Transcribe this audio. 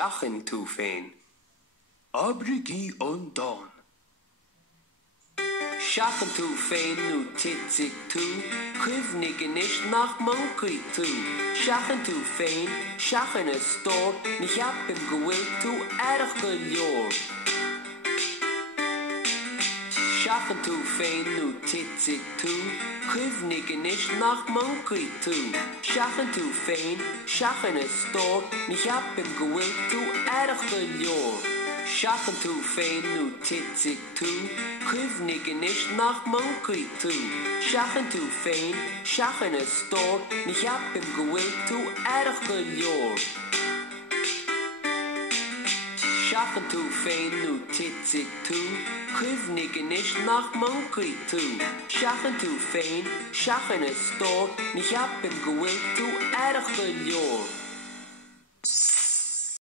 Seachan tú féin. Abrigi undán. Seachan tú féin nó titzig tú, cuimhnig inis nach mancaí tú. Seachan tú féin, seachan a stór, ní cheapim go bhfuil tú airich go leor. Seachan tú féin nó titzig tú, cuimhnig inis nach mancaí tú. Seachan tú féin, seachan a stór, ní cheapim go bhfuil tú airich go leor. Seachan tú féin nó titzig tú, cuimhnig inis nach mancaí tú. Seachan tú féin, seachan a stór, ní cheapim go bhfuil tú airich go leor. Seachan tú féin nó titzig tú, cuimhnig inis nach mancaí tú. Seachan tú féin, seachan a stór, ní cheapim go bhfuil tú airich go leor.